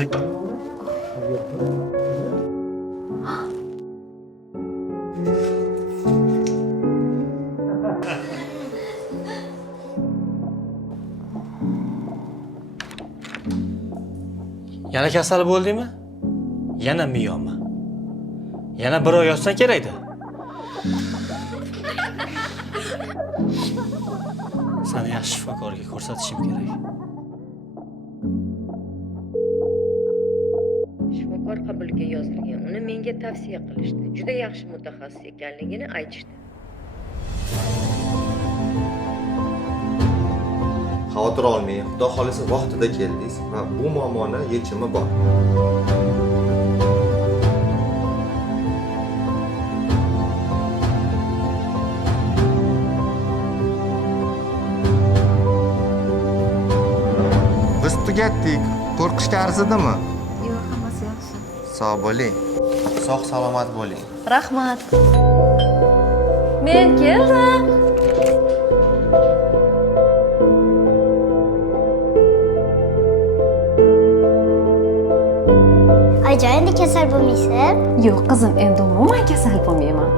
Yana kasal bo'ldingmi? Yana miyoma. Yana bir oy yotsan kerak-da. Seni yaxshi shifokorga ko'rsatishim kerak. Shifokor qabuliga yozilgan. Uni menga tavsiya qilishdi. Juda yaxshi mutaxassis ekanligini aytishdi. Xavotir olmang, Xudo xolisa vaqtida keldingiz va bu muammoning yechimi bor. Biz tugatdik. Qo'rqishga arzidimi? Yo'q, hammasi yaxshi. Sog' bo'ling. Sog' salomat bo'ling. Rahmat. Men keldim. Ayjon, endi kasal bo'lmaysiz? Yo'q, qizim, endi umuman kasal bo'lmayman.